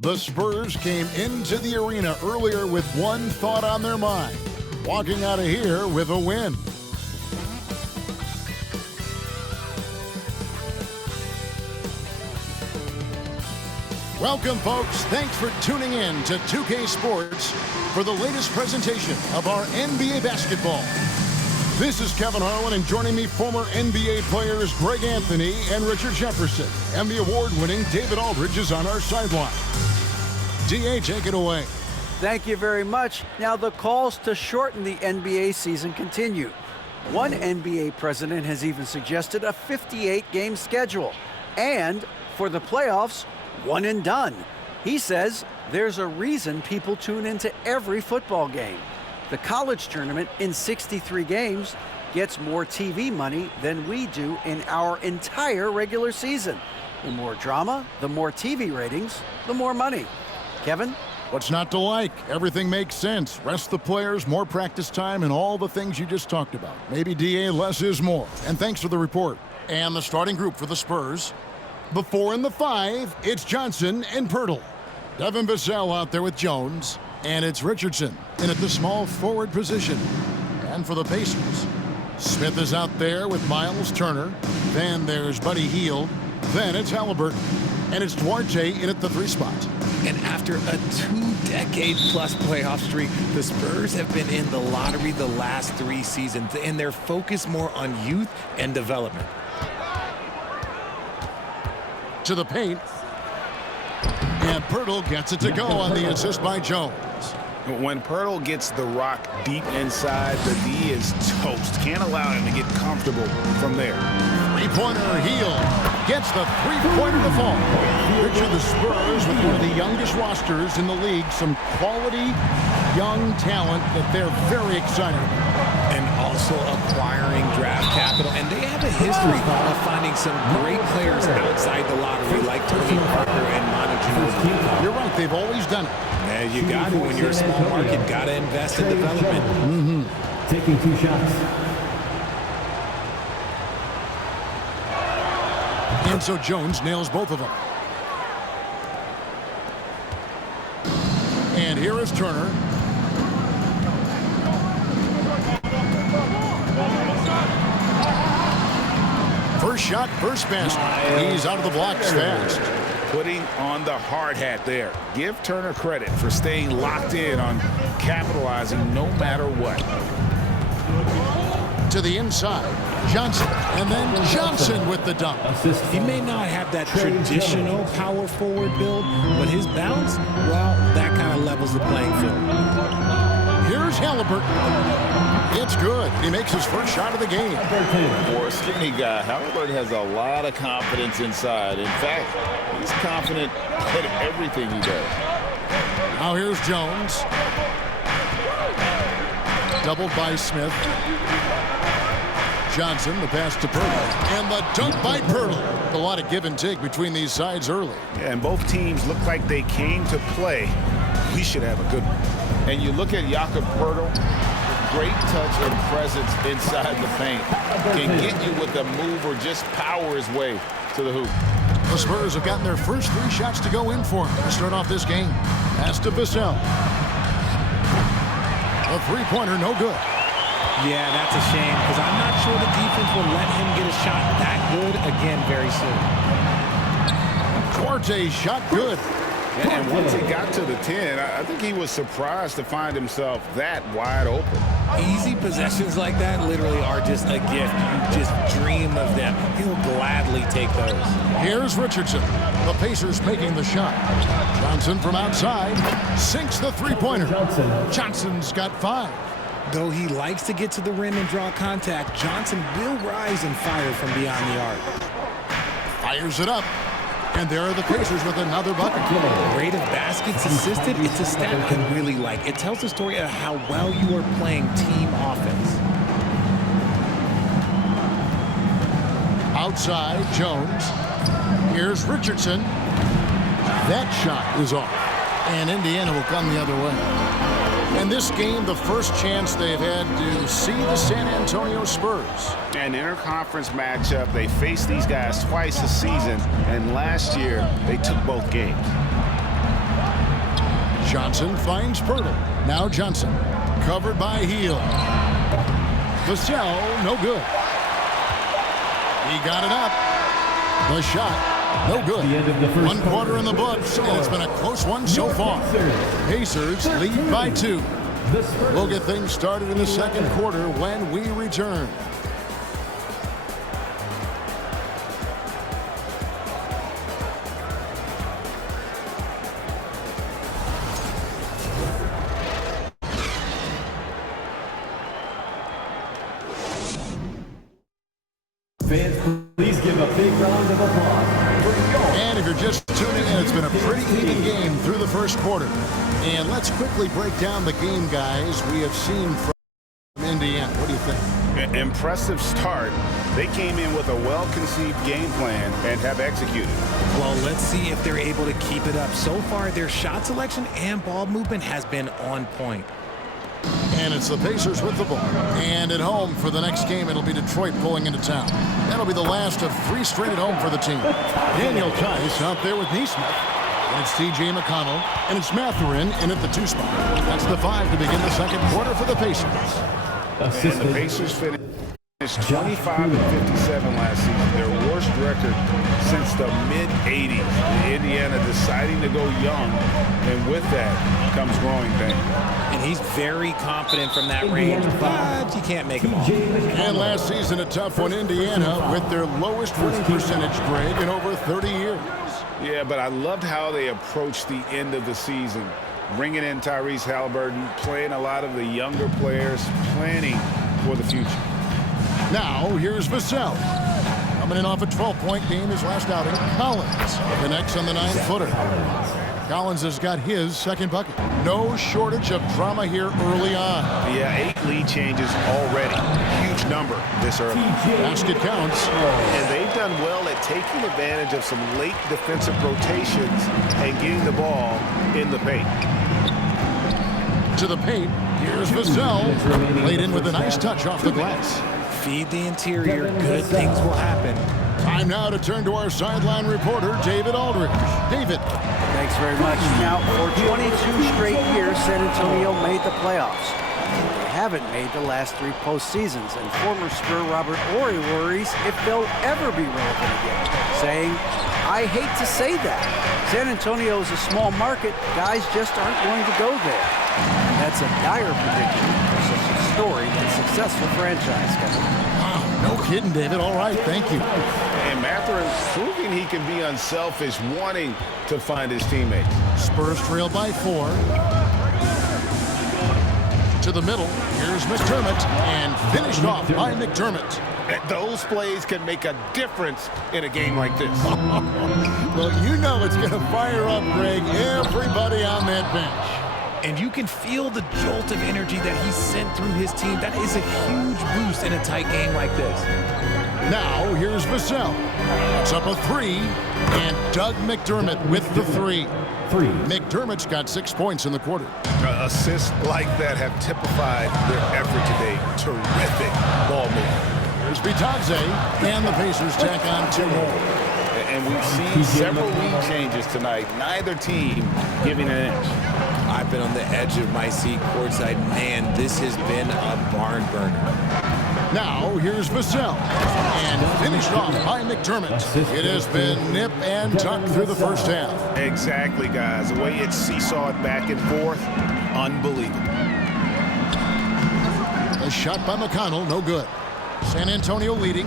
The Spurs came into the arena earlier with one thought on their mind, walking out of here with a win. Welcome, folks. Thanks for tuning in to 2K Sports for the latest presentation of our NBA basketball. This is Kevin Harlan, and joining me, former NBA players Greg Anthony and Richard Jefferson. And the award-winning David Aldridge is on our sideline. DA, take it away. Thank you very much. Now, the calls to shorten the NBA season continue. One NBA president has even suggested a 58-game schedule. And for the playoffs, one and done. He says there's a reason people tune into every football game. The college tournament in 63 games gets more TV money than we do in our entire regular season. The more drama, the more TV ratings, the more money. Kevin? What's not to like? Everything makes sense. Rest the players, more practice time, and all the things you just talked about. Maybe, DA, less is more. And thanks for the report. And the starting group for the Spurs. The 4 and the 5, it's Johnson and Pirtle. Devin Vassell out there with Jones. And it's Richardson in at the small forward position. And for the Pacers, Smith is out there with Miles Turner. Then there's Buddy Hield. Then it's Halliburton. And it's Duarte in at the 3 spot. And after a 2-decade-plus playoff streak, the Spurs have been in the lottery the last 3 seasons, and they're focused more on youth and development. To the paint. And Pirtle gets it to go on the assist by Jones. When Pirtle gets the rock deep inside, the D is toast. Can't allow him to get comfortable from there. Three-pointer, Hield gets the three-pointer to fall. Richard, the Spurs with one of the youngest rosters in the league. Some quality young talent that they're very excited about. And also acquiring draft capital. And they have a history of finding some great players outside the lottery, like Tony Parker and Manu Ginobili. You're right, they've always done it. Yeah, you got to. When you're a small market, got to invest in development. Taking 2 shots. And so Jones nails both of them. And here is Turner. First shot, first basket. He's out of the blocks fast. Putting on the hard hat there. Give Turner credit for staying locked in on capitalizing no matter what. To the inside, Johnson, and then Johnson with the dunk. He may not have that traditional power forward build, but his bounce, well, that kind of levels the playing field. Here's Halliburton. It's good. He makes his first shot of the game. For a skinny guy, Halliburton has a lot of confidence inside. In fact, he's confident in everything he does. Now here's Jones. Doubled by Smith. Johnson, the pass to Pirtle. And the dunk by Pirtle. A lot of give and take between these sides early. Yeah, and both teams look like they came to play. We should have a good one. And you look at Jakob Pirtle, great touch and presence inside the paint. Can get you with a move or just power his way to the hoop. The Spurs have gotten their first 3 shots to go in for him to start off this game. Pass to Vassell. A three-pointer, no good. Yeah, that's a shame, because I'm not sure the defense will let him get a shot that good again very soon. Duarte's shot good. And once he got to the 10, I think he was surprised to find himself that wide open. Easy possessions like that literally are just a gift. You just dream of them. He'll gladly take those. Here's Richardson. The Pacers making the shot. Johnson from outside sinks the three-pointer. Johnson's got 5. Though he likes to get to the rim and draw contact, Johnson will rise and fire from beyond the arc. Fires it up. And there are the Pacers with another bucket. Rate of baskets assisted, it's a stat I really like. It tells the story of how well you are playing team offense. Outside, Jones. Here's Richardson. That shot is off. And Indiana will come the other way. In this game, the first chance they've had to see the San Antonio Spurs. An interconference matchup. They faced these guys twice this season, and last year they took both games. Johnson finds Pirtle. Now Johnson. Covered by Heel. Vassell, no good. He got it up. The shot, no good. 1 quarter in the books, and it's been a close one so far. Pacers lead by 2. We'll get things started in the second quarter when we return. Fans, please give a big round of applause. And if you're just tuning in, it's been a pretty even game through the first quarter. And let's quickly break down the game, guys, we have seen from Indiana. What do you think? Impressive start. They came in with a well-conceived game plan and have executed. Well, let's see if they're able to keep it up. So far, their shot selection and ball movement has been on point. And it's the Pacers with the ball. And at home for the next game, it'll be Detroit pulling into town. That'll be the last of 3 straight at home for the team. Daniel Tice out there with Neesmith. And it's T.J. McConnell. And it's Mathurin in at the 2 spot. That's the 5 to begin the second quarter for the Pacers. And the Pacers finished 25-57 last season, their worst record since the mid-'80s. Indiana deciding to go young, and with that comes growing pains. And he's very confident from that range, but you can't make him all. And last season, a tough one, Indiana, with their lowest winning percentage, Greg, in over 30 years. Yeah, but I loved how they approached the end of the season. Bringing in Tyrese Halliburton, playing a lot of the younger players, planning for the future. Now, here's Vassell. Coming in off a 12-point game, his last outing. Collins connects on the 9-footer. Collins has got his second bucket. No shortage of drama here early on. Yeah, 8 lead changes already. Huge number this early. Basket counts. And they've done well at taking advantage of some late defensive rotations and getting the ball in the paint. To the paint, here's Vassell. Played in with a nice touch off the glass. Feed the interior, good things will happen. Time now to turn to our sideline reporter, David Aldridge. David. Thanks very much. Now, for 22 straight years, San Antonio made the playoffs. They haven't made the last 3 postseasons, and former Spur Robert Horry worries if they'll ever be relevant again, saying, I hate to say that. San Antonio is a small market. Guys just aren't going to go there. And that's a dire prediction for such a storied and successful franchise, Kevin. Wow, no kidding, David. All right, thank you. And Mathurin proving he can be unselfish, wanting to find his teammates. Spurs trail by 4. To the middle, here's McDermott, and finished off by McDermott. Those plays can make a difference in a game like this. Well, you know it's going to fire up, Greg, everybody on that bench. And you can feel the jolt of energy that he sent through his team. That is a huge boost in a tight game like this. Now, here's Vassell. It's up a 3, and Doug McDermott with the 3. McDermott's got 6 points in the quarter. Assists like that have typified their effort today. Terrific ball movement. Here's Bitadze, and the Pacers tack on 2 more. And we've seen several lead changes tonight. Neither team giving an inch. I've been on the edge of my seat courtside. Man, this has been a barn burner. Now, here's Vassell, and finished off by McDermott. It has been nip and tuck through the first half. Exactly, guys. The way it seesawed back and forth, unbelievable. A shot by McConnell, no good. San Antonio leading.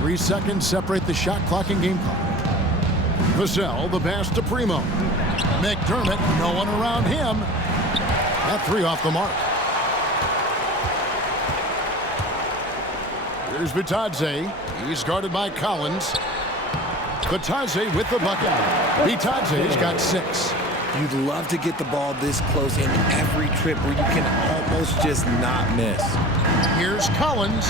3 seconds separate the shot clock and game clock. Vassell, the pass to Primo. McDermott, no one around him. That 3 off the mark. Here's Bitadze. He's guarded by Collins. Bitadze with the bucket. Bitadze's got 6. You'd love to get the ball this close in every trip where you can almost just not miss. Here's Collins.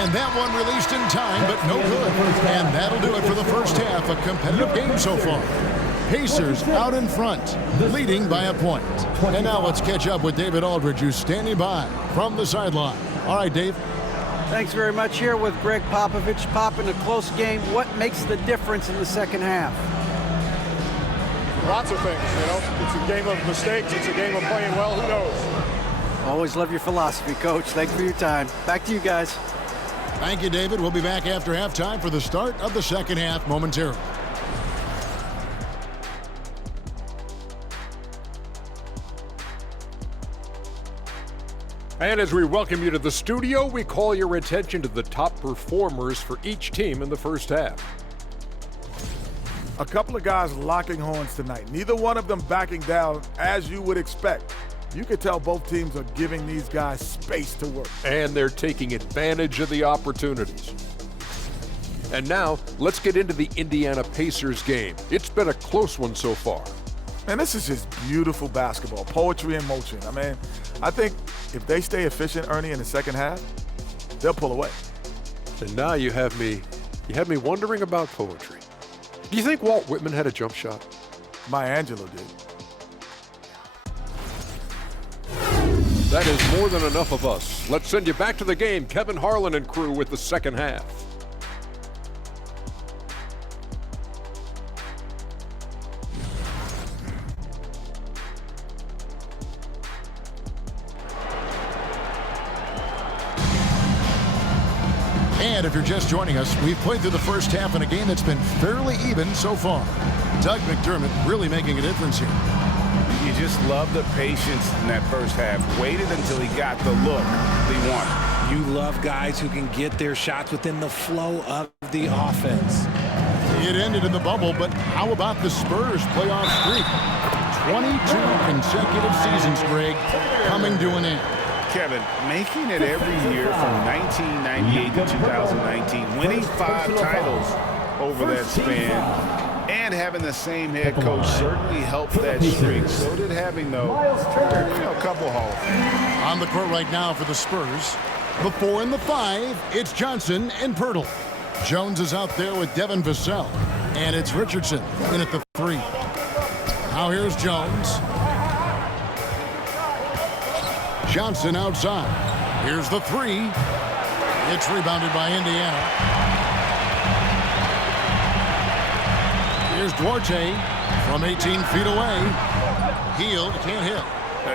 And that one released in time, but no good. And that'll do it for the first half. A competitive game so far. Pacers out in front, leading by a point. And now let's catch up with David Aldridge, who's standing by from the sideline. All right, Dave. Thanks very much. Here with Greg Popovich. Pop, in a close game, what makes the difference in the second half? Lots of things, you know. It's a game of mistakes. It's a game of playing well. Who knows? Always love your philosophy, Coach. Thanks for your time. Back to you guys. Thank you, David. We'll be back after halftime for the start of the second half momentarily. And as we welcome you to the studio, we call your attention to the top performers for each team in the first half. A couple of guys locking horns tonight. Neither one of them backing down as you would expect. You could tell both teams are giving these guys space to work. And they're taking advantage of the opportunities. And now, let's get into the Indiana Pacers game. It's been a close one so far. Man, this is just beautiful basketball, poetry in motion. I mean, I think if they stay efficient, Ernie, in the second half, they'll pull away. And now you have me wondering about poetry. Do you think Walt Whitman had a jump shot? Maya Angelou did. That is more than enough of us. Let's send you back to the game. Kevin Harlan and crew with the second half. And if you're just joining us, we've played through the first half in a game that's been fairly even so far. Doug McDermott really making a difference here. You just love the patience in that first half. Waited until he got the look he wanted. You love guys who can get their shots within the flow of the offense. It ended in the bubble, but how about the Spurs playoff streak? 22 consecutive seasons, Greg, coming to an end. Kevin, making it every year from 1998 to 2019, winning 5 titles over that span, and having the same head coach certainly helped that streak. So did having, though, a couple Hall of Fame. On the court right now for the Spurs, the 4 and the 5, it's Johnson and Pirtle. Jones is out there with Devin Vassell, and it's Richardson in at the 3. Now here's Jones. Johnson outside. Here's the 3. It's rebounded by Indiana. Here's Duarte from 18 feet away. Hield can't hit.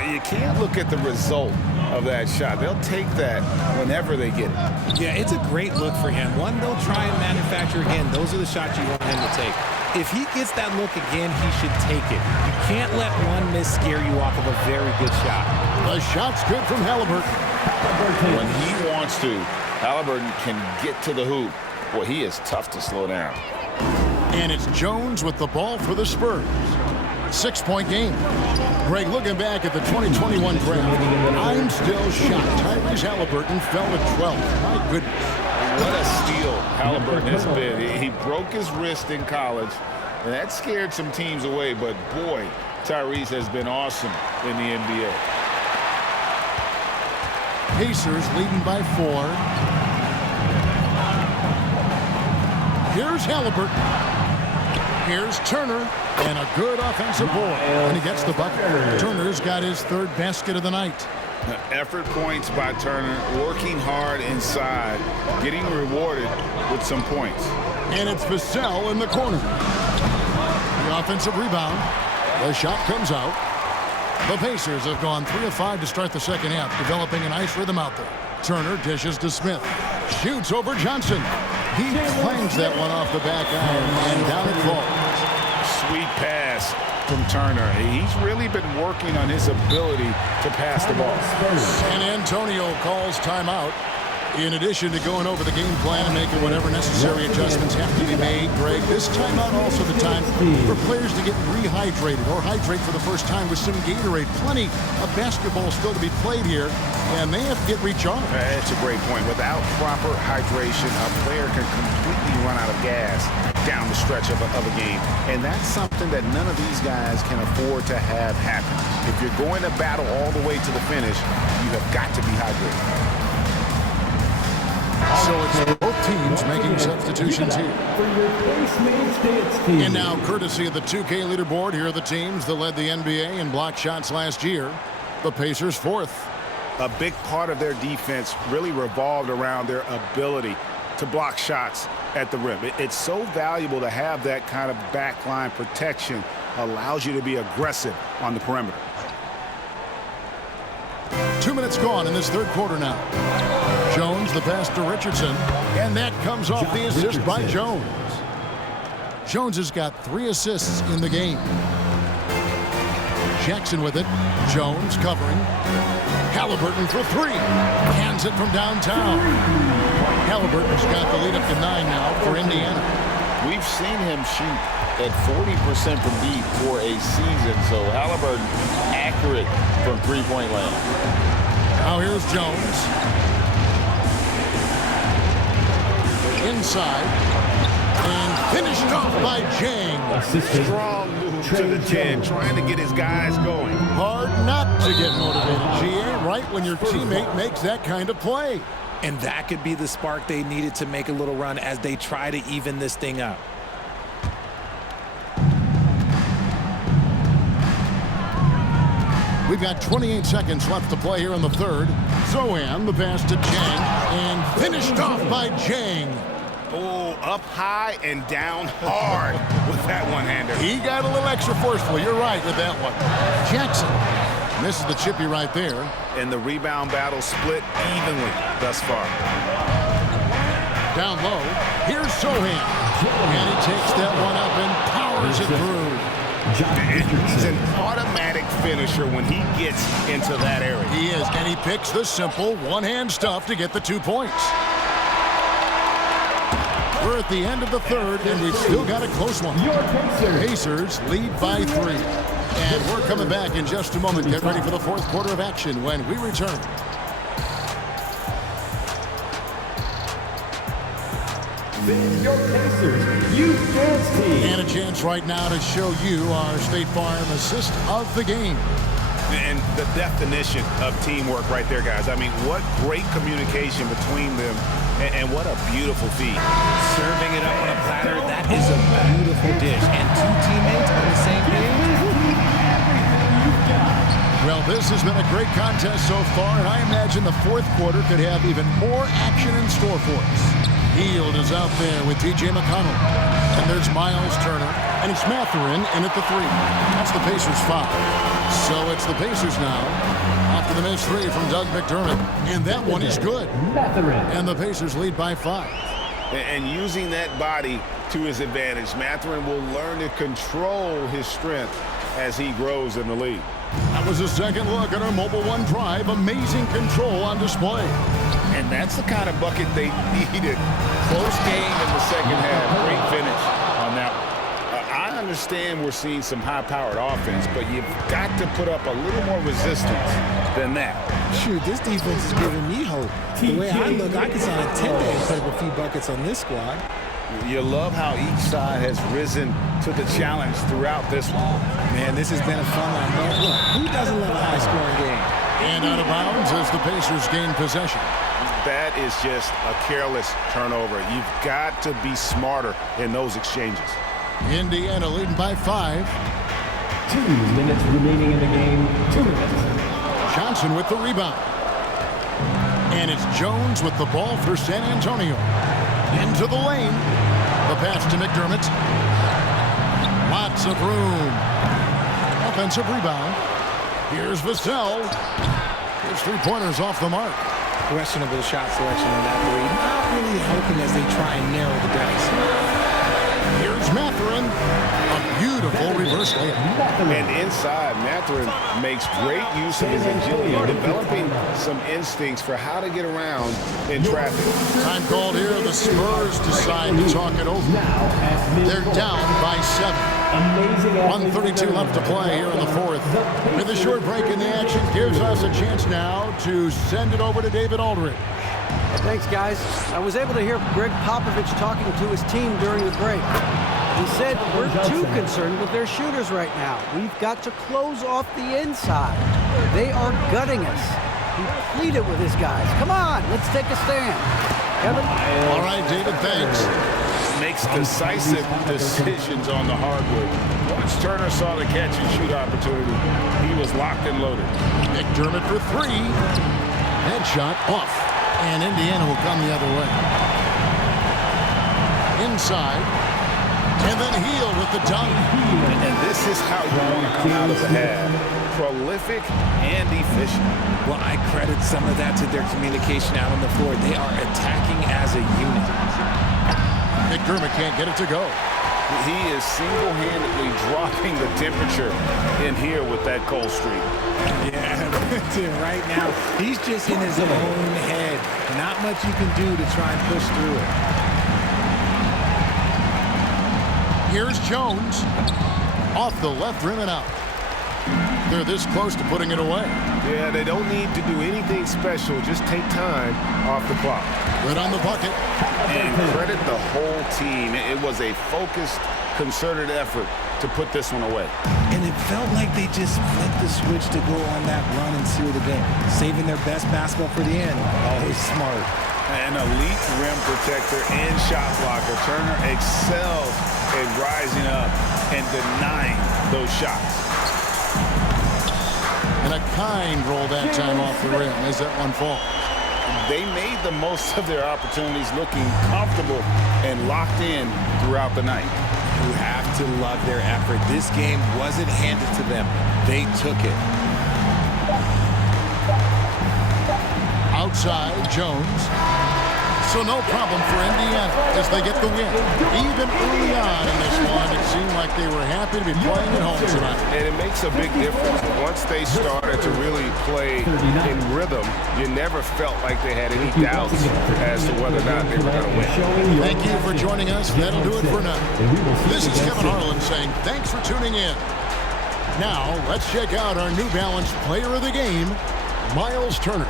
You can't look at the result of that shot. They'll take that whenever they get it. Yeah, it's a great look for him. One, they'll try and manufacture again. Those are the shots you want him to take. If he gets that look again, he should take it. You can't let one miss scare you off of a very good shot. The shot's good from Halliburton. When he wants to, Halliburton can get to the hoop. Boy, he is tough to slow down. And it's Jones with the ball for the Spurs. 6-point game. Greg, looking back at the 2021 draft, I'm still shocked. Tyrese Halliburton fell to 12. My goodness. What a steal Halliburton has been. He broke his wrist in college, and that scared some teams away. But, boy, Tyrese has been awesome in the NBA. Pacers leading by 4. Here's Halliburton. Here's Turner, and a good offensive board. And he gets the bucket. Turner's got his 3rd basket of the night. Effort points by Turner, working hard inside, getting rewarded with some points. And it's Vassell in the corner. The offensive rebound. The shot comes out. The Pacers have gone 3 of 5 to start the second half, developing a nice rhythm out there. Turner dishes to Smith. Shoots over Johnson. He clangs that one off the back iron, and down it falls. Sweet pass from Turner. He's really been working on his ability to pass the ball. San Antonio calls timeout. In addition to going over the game plan and making whatever necessary adjustments have to be made, Greg, this timeout also the time for players to get rehydrated or hydrate for the first time with some Gatorade. Plenty of basketball still to be played here, and they have to get recharged. That's a great point. Without proper hydration, a player can completely run out of gas down the stretch of a game, and that's something that none of these guys can afford to have happen. If you're going to battle all the way to the finish, you have got to be hydrated. So it's both teams making substitutions here. And now, courtesy of the 2K leaderboard, here are the teams that led the NBA in block shots last year. The Pacers 4th. A big part of their defense really revolved around their ability to block shots at the rim. It's so valuable to have that kind of backline protection. Allows you to be aggressive on the perimeter. 2 minutes gone in this third quarter now. Jones, the pass to Richardson, and that comes off the assist by Jones. Jones has got 3 assists in the game. Jackson with it. Jones covering. Halliburton for 3. Hands it from downtown. Halliburton's got the lead up to 9 now for Indiana. We've seen him shoot at 40% from deep for a season, so Halliburton accurate from three-point land. Now here's Jones. Inside. And finished off by Jang. Strong move to the 10, trying to get his guys going. Hard not to get motivated, GA, right when your teammate makes that kind of play. And that could be the spark they needed to make a little run as they try to even this thing up. We've got 28 seconds left to play here in the third. Zohan, the pass to Jang, and finished off by Jang. Oh, up high and down hard with that one-hander. He got a little extra forceful. You're right with that one. Jackson misses the chippy right there. And the rebound battle split evenly thus far. Down low, here's Zohan. And he takes that one up and powers it through. He's an automatic finisher when he gets into that area. He is, and he picks the simple one-hand stuff to get the 2 points. We're at the end of the third, and we've still got a close one. Pacers lead by 3. And we're coming back in just a moment. Get ready for the fourth quarter of action when we return. Your Pacers Youth Dance Team. And a chance right now to show you our State Farm assist of the game. And the definition of teamwork right there, guys. I mean, what great communication between them, and what a beautiful feat. Serving it up on a platter, that is a beautiful dish. And 2 teammates on the same page. Well, this has been a great contest so far, and I imagine the fourth quarter could have even more action in store for us. Hield is out there with T.J. McConnell. And there's Miles Turner. And it's Mathurin in at the 3. That's the Pacers' 5. So it's the Pacers now. After the missed 3 from Doug McDermott. And that one is good. And the Pacers lead by 5. And using that body to his advantage, Mathurin will learn to control his strength as he grows in the league. That was a second look at our Mobile One drive. Amazing control on display. And that's the kind of bucket they needed. Close game in the second half. Great finish on that one. I understand we're seeing some high-powered offense, but you've got to put up a little more resistance than that. Shoot, this defense is giving me hope. The way I look, I can sign a 10-day and put up a few buckets on this squad. You love how each side has risen to the challenge throughout this one. Man, this has been a fun one. Look, who doesn't love a high-scoring game? And out of bounds as the Pacers gain possession. That is just a careless turnover. You've got to be smarter in those exchanges. Indiana leading by 5. 2 minutes remaining in the game. 2 minutes. Johnson with the rebound. And it's Jones with the ball for San Antonio. Into the lane. The pass to McDermott. Lots of room. Offensive rebound. Here's Vassell. His 3-pointers off the mark. Questionable shot selection on that 3. Not really helping as they try and narrow the dice. Here's Mathurin. A beautiful reverse layup. And inside, Mathurin makes great use of his agility, developing some instincts for how to get around in traffic. Time called here. The Spurs decide to talk it over. They're down by 7. 1:32 left to play here in the fourth. With a short break in the action, gives us a chance now to send it over to David Aldridge. Thanks, guys. I was able to hear Greg Popovich talking to his team during the break. He said, we're too concerned with their shooters right now. We've got to close off the inside. They are gutting us. He pleaded with his guys. Come on, let's take a stand. Kevin? All right, David, thanks. Makes decisive decisions on the hardwood. Once Turner saw the catch-and-shoot opportunity, he was locked and loaded. McDermott for 3. Headshot off. And Indiana will come the other way. inside. And then Heel with the dunk. And this is how you want to come out of the half. Prolific and efficient. Well, I credit some of that to their communication out on the floor. They are attacking as a unit. McDermott can't get it to go. He is single-handedly dropping the temperature in here with that cold streak. Yeah, right now, he's just in his own head. Not much you can do to try and push through it. Here's Jones. Off the left rim and out. They're this close to putting it away. Yeah, they don't need to do anything special. Just take time off the clock. Good on the bucket. And credit the whole team. It was a focused, concerted effort to put this one away. And it felt like they just flipped the switch to go on that run and seal the game. Saving their best basketball for the end. Always smart. An elite rim protector and shot blocker. Turner excels at rising up and denying those shots. And a kind roll that time off the rim as that one falls. They made the most of their opportunities, looking comfortable and locked in throughout the night. You have to love their effort. This game wasn't handed to them. They took it. Outside, Jones. So no problem for Indiana as they get the win. Even early on in this one, it seemed like they were happy to be playing at home tonight. And it makes a big difference. Once they started to really play in rhythm, you never felt like they had any doubts as to whether or not they were going to win. Thank you for joining us. That'll do it for now. This is Kevin Harlan saying thanks for tuning in. Now, let's check out our New Balance Player of the Game, Miles Turner.